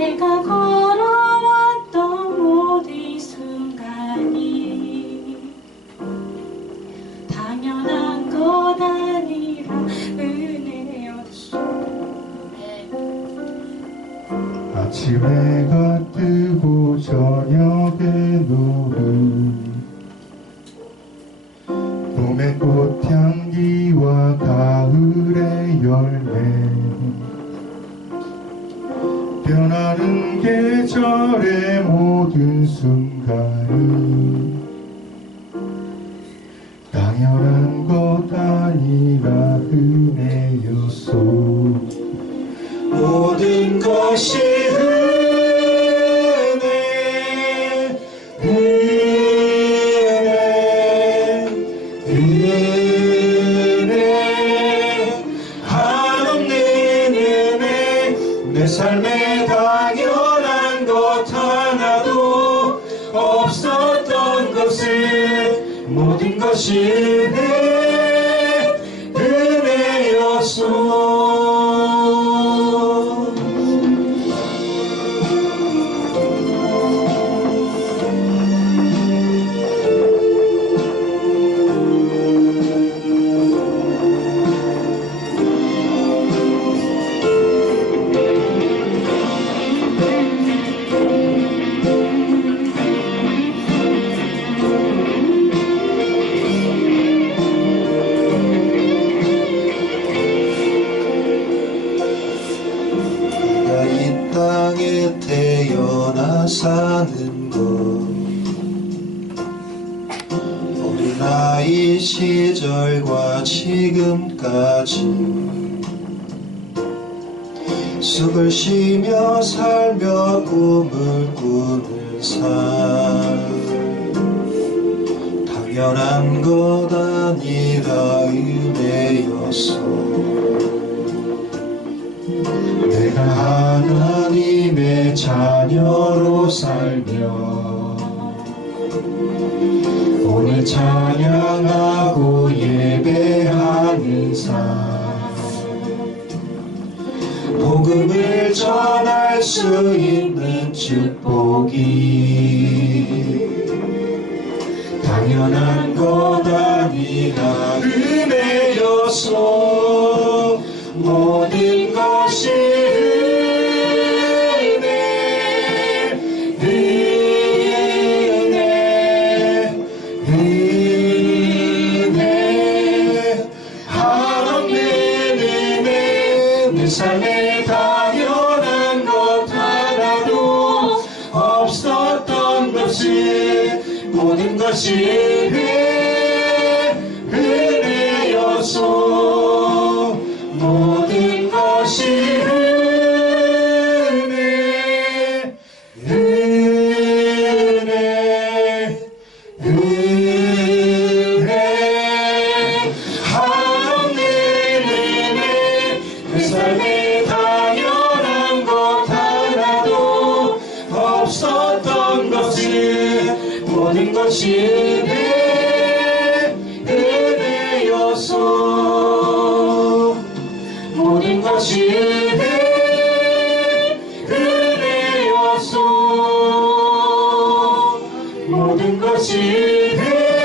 내가 걸어왔던 모든 순간이 당연한 것 아니라 은혜였어. 아침해가 뜨고 그 저녁에 눈 순간이. 당연한 것 아니라 은혜였소. 모든 것이 은혜 은혜 은혜. 한없는 은혜 내 삶에 당 모든 것 사는 것. 어린아이 시절과 지금까지 숲을 쉬며 살며 꿈을 꾸는 삶. 당연한 것 아니라 은혜였어. 내가 하나님의 살며 오늘 찬양하고 예배하는 삶 복음을 전할 수 있는 축복이 당연한 것 아니라 은혜였소 은혜 은혜 한없는 은혜 내 삶에 당연한 것 하나도 없었던 것을 모든 것이 없었던 것을 모든 것이 은혜 은혜였소 모든 것이 은혜 은혜였소 모든 것이 은혜